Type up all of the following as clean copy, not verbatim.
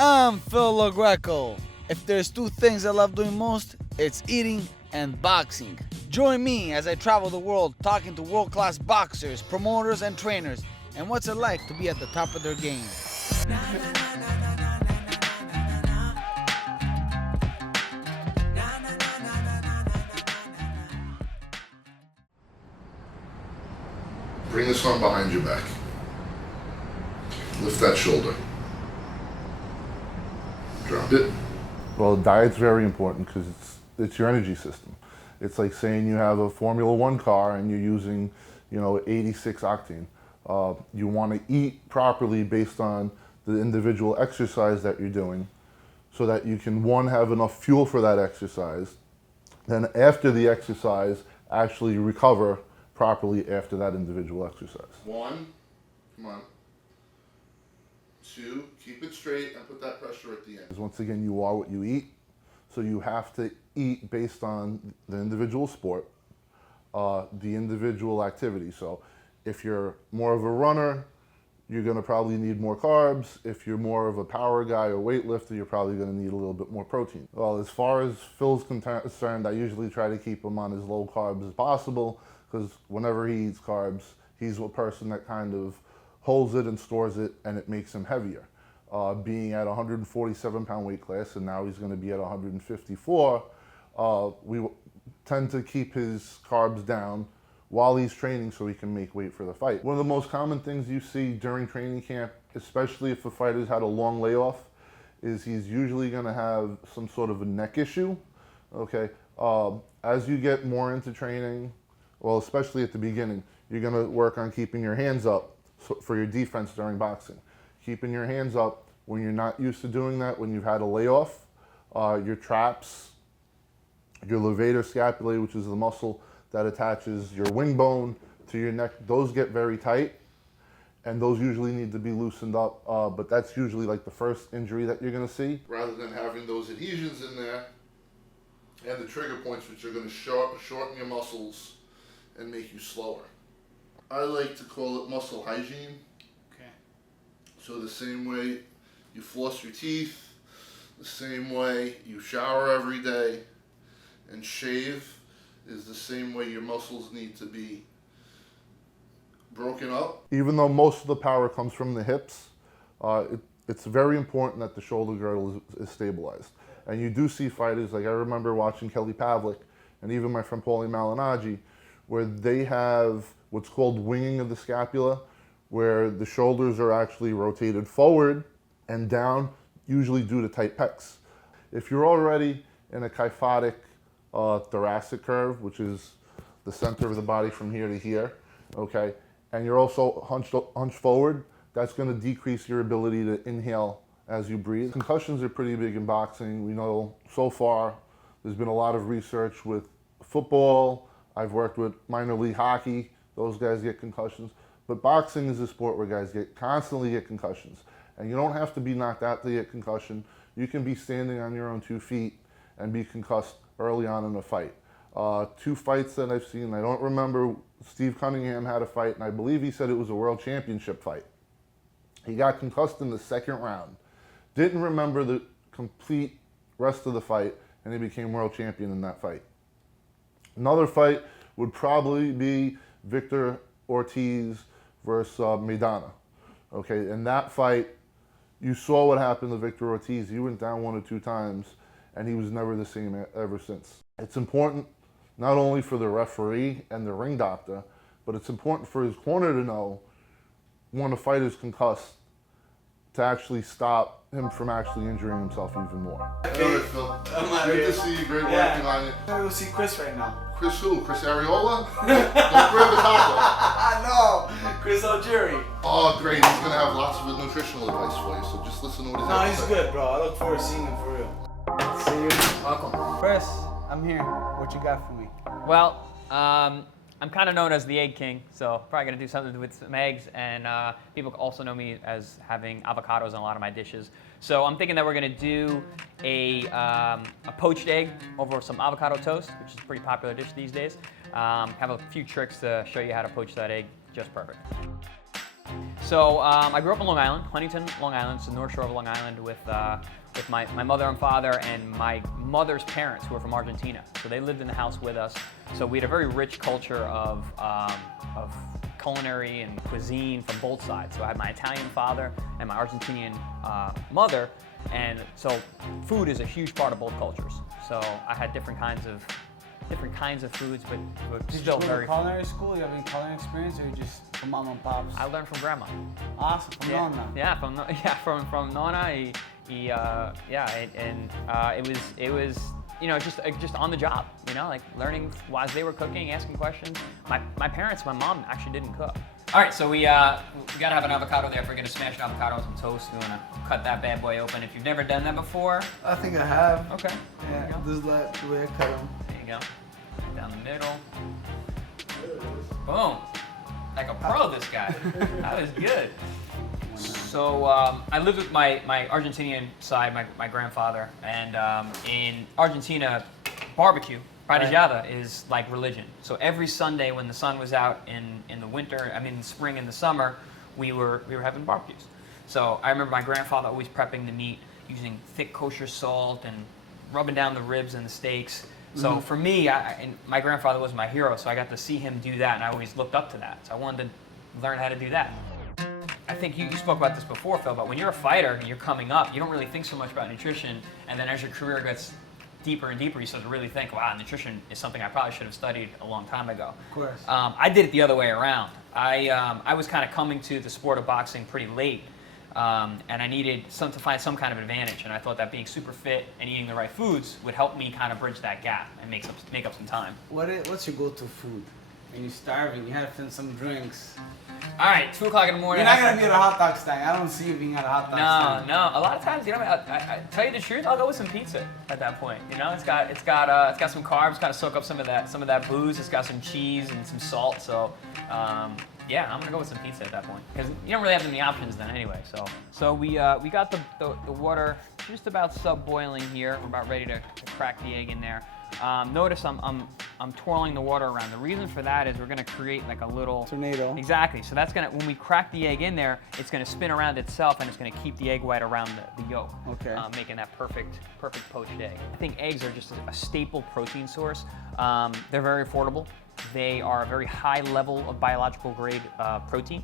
I'm Phil LaGreco. If there's two things I love doing most, it's eating and boxing. Join me as I travel the world talking to world-class boxers, promoters, and trainers, and what's it like to be at the top of their game. Bring this arm behind your back. Lift that shoulder. Drop it. Well, diet's very important because it's your energy system. It's like saying you have a Formula One car and you're using, 86 octane. You want to eat properly based on the individual exercise that you're doing so that you can, one, have enough fuel for that exercise, then after the exercise, actually recover properly after that individual exercise. 1, come on. 2, keep it straight and put that pressure at the end. Once again, you are what you eat, so you have to eat based on the individual sport, the individual activity. So if you're more of a runner, you're gonna probably need more carbs. If you're more of a power guy or weightlifter, you're probably gonna need a little bit more protein. Well, as far as Phil's concerned, I usually try to keep him on as low carbs as possible, because whenever he eats carbs, he's a person that kind of holds it and stores it, and it makes him heavier. Being at 147 pound weight class, and now he's gonna be at 154, we tend to keep his carbs down while he's training so he can make weight for the fight. One of the most common things you see during training camp, especially if a fighter's had a long layoff, is he's usually gonna have some sort of a neck issue, okay? As you get more into training, well, especially at the beginning, you're gonna work on keeping your hands up for your defense during boxing. Keeping your hands up when you're not used to doing that, when you've had a layoff, your traps, your levator scapulae, which is the muscle that attaches your wing bone to your neck, those get very tight, and those usually need to be loosened up, but that's usually like the first injury that you're gonna see. Rather than having those adhesions in there and the trigger points, which are gonna shorten your muscles and make you slower. I like to call it muscle hygiene. Okay. So the same way you floss your teeth, the same way you shower every day and shave is the same way your muscles need to be broken up. Even though most of the power comes from the hips, it's very important that the shoulder girdle is stabilized. And you do see fighters, like I remember watching Kelly Pavlik and even my friend Paulie Malignaggi, where they have what's called winging of the scapula, where the shoulders are actually rotated forward and down, usually due to tight pecs. If you're already in a kyphotic thoracic curve, which is the center of the body from here to here, okay, and you're also hunched forward, that's gonna decrease your ability to inhale as you breathe. Concussions are pretty big in boxing. We know so far there's been a lot of research with football. I've worked with minor league hockey. Those guys get concussions. But boxing is a sport where guys constantly get concussions. And you don't have to be knocked out to get concussion. You can be standing on your own 2 feet and be concussed early on in a fight. 2 fights that I've seen, I don't remember, Steve Cunningham had a fight, and I believe he said it was a world championship fight. He got concussed in the 2nd round. Didn't remember the complete rest of the fight, and he became world champion in that fight. Another fight would probably be Victor Ortiz versus Maidana. Okay, in that fight, you saw what happened to Victor Ortiz. He went down 1 or 2 times, and he was never the same ever since. It's important not only for the referee and the ring doctor, but it's important for his corner to know when a fighter's concussed to actually stop him from actually injuring himself even more. All right, Phil. Good to see you. Great working on it. I'm gonna go see Chris right now. Chris who? Chris Ariola? Don't grab the taco. No, Chris Algieri. Oh, great. He's going to have lots of nutritional advice for you, so just listen to what he's No, having he's to say. good, bro. I look forward to seeing him for real. See you. Welcome. Chris, I'm here. What you got for me? Well, I'm kind of known as the egg king, so probably gonna do something with some eggs, and people also know me as having avocados in a lot of my dishes. So I'm thinking that we're gonna do a poached egg over some avocado toast, which is a pretty popular dish these days. Have a few tricks to show you how to poach that egg just perfect. So I grew up on Long Island, Huntington, Long Island, so North Shore of Long Island, with my mother and father and my mother's parents, who are from Argentina. So they lived in the house with us. So we had a very rich culture of culinary and cuisine from both sides. So I had my Italian father and my Argentinian mother, and so food is a huge part of both cultures. So I had different kinds of foods, but Did still you go very. to culinary school? You have any culinary experience, or you just from mom and pops? I learned from grandma. Awesome, from Nonna. Yeah, from Nonna. It was just on the job, like learning while they were cooking, asking questions. My parents, my mom actually didn't cook. All right, so we gotta have an avocado there. If we're gonna smash an avocado on some toast, we wanna cut that bad boy open. If you've never done that before, I think I have. okay. Yeah, this is like the way I cut them. There you go. Down the middle. Boom. Like a pro, this guy. That was good. So I lived with my Argentinian side, my grandfather, and in Argentina, barbecue, parrillada, is like religion. So every Sunday when the sun was out in the winter, in spring and the summer, we were having barbecues. So I remember my grandfather always prepping the meat using thick kosher salt and rubbing down the ribs and the steaks. So for me, and my grandfather was my hero, so I got to see him do that, and I always looked up to that. So I wanted to learn how to do that. I think you spoke about this before, Phil, but when you're a fighter and you're coming up, you don't really think so much about nutrition, and then as your career gets deeper and deeper, you start to really think, wow, nutrition is something I probably should have studied a long time ago. Of course. I did it the other way around. I was kind of coming to the sport of boxing pretty late, and I needed to find some kind of advantage, and I thought that being super fit and eating the right foods would help me kind of bridge that gap and make up some time. What's your go-to food? When you're starving, you have some drinks. All right, 2 o'clock in the morning. You're not gonna be at a hot dog stand. I don't see you being at a hot dog stand. No. A lot of times, I tell you the truth, I'll go with some pizza at that point. It's got some carbs, kind of soak up some of that booze. It's got some cheese and some salt. So, yeah, I'm gonna go with some pizza at that point because you don't really have any options then anyway. So we got the water just about sub-boiling here. We're about ready to crack the egg in there. Notice I'm twirling the water around. The reason for that is we're gonna create like a little tornado. Exactly. So that's when we crack the egg in there, it's gonna spin around itself and it's gonna keep the egg white around the yolk. Okay. Making that perfect poached egg. I think eggs are just a staple protein source. They're very affordable. They are a very high level of biological grade protein.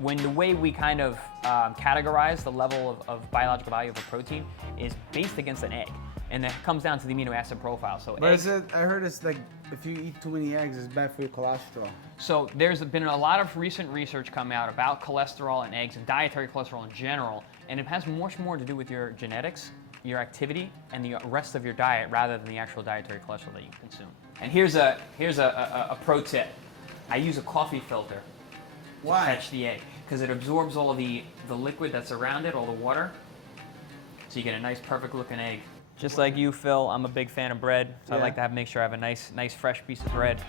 When the way we kind of categorize the level of biological value of a protein is based against an egg, and that comes down to the amino acid profile. So, but I heard it's like if you eat too many eggs, it's bad for your cholesterol. So there's been a lot of recent research coming out about cholesterol and eggs and dietary cholesterol in general, and it has much more to do with your genetics, your activity, and the rest of your diet rather than the actual dietary cholesterol that you consume. And here's a pro tip. I use a coffee filter to catch the egg because it absorbs all the liquid that's around it, all the water, so you get a nice, perfect looking egg. Just like you, Phil, I'm a big fan of bread, so I like to make sure I have a nice fresh piece of bread.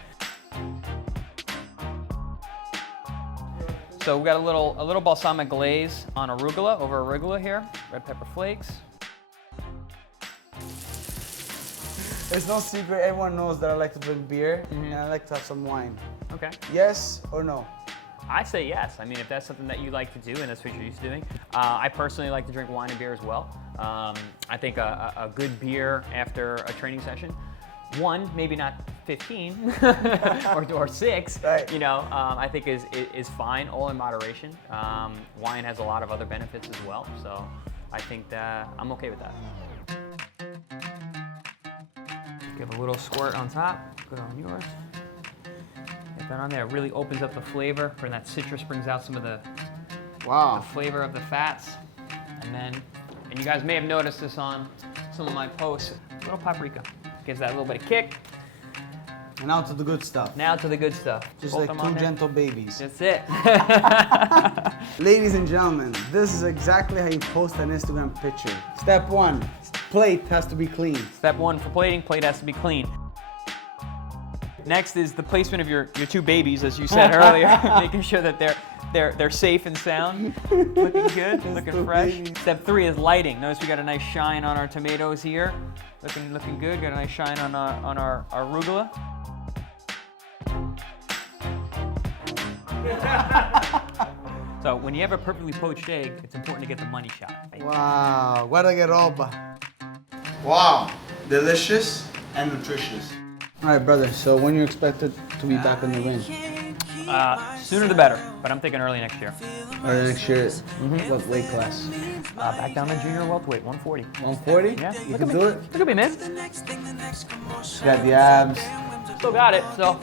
So we got a little balsamic glaze on over arugula here, red pepper flakes. There's no secret. Everyone knows that I like to drink beer and I like to have some wine. Okay. Yes or no? I say yes. If that's something that you like to do and that's what you're used to doing. I personally like to drink wine and beer as well. I think a good beer after a training session, maybe not 15 or 6, right. I think is fine, all in moderation. Wine has a lot of other benefits as well, so I think that I'm okay with that. Give a little squirt on top, good on yours. Get that on there, it really opens up the flavor, and that citrus brings out some of the flavor of the fats. And you guys may have noticed this on some of my posts, a little paprika. Gives that a little bit of kick. And now to the good stuff. Just like two gentle babies. That's it. Ladies and gentlemen, this is exactly how you post an Instagram picture. Step 1, plate has to be clean. Step 1 for plating, plate has to be clean. Next is the placement of your 2 babies, as you said earlier, making sure that they're safe and sound. Looking good, looking fresh. Babies. Step 3 is lighting. Notice we got a nice shine on our tomatoes here. Looking good. Got a nice shine on our arugula. So when you have a perfectly poached egg, it's important to get the money shot. Right? Wow, guarda che roba. Wow, delicious and nutritious. All right, brother, so when you expected to be back in the ring? Sooner the better, but I'm thinking early next year. Or next year, what weight class? Back down to junior welterweight, 140. 140? Yeah, You can do it? Look at me, man. Got the abs. Still got it, so.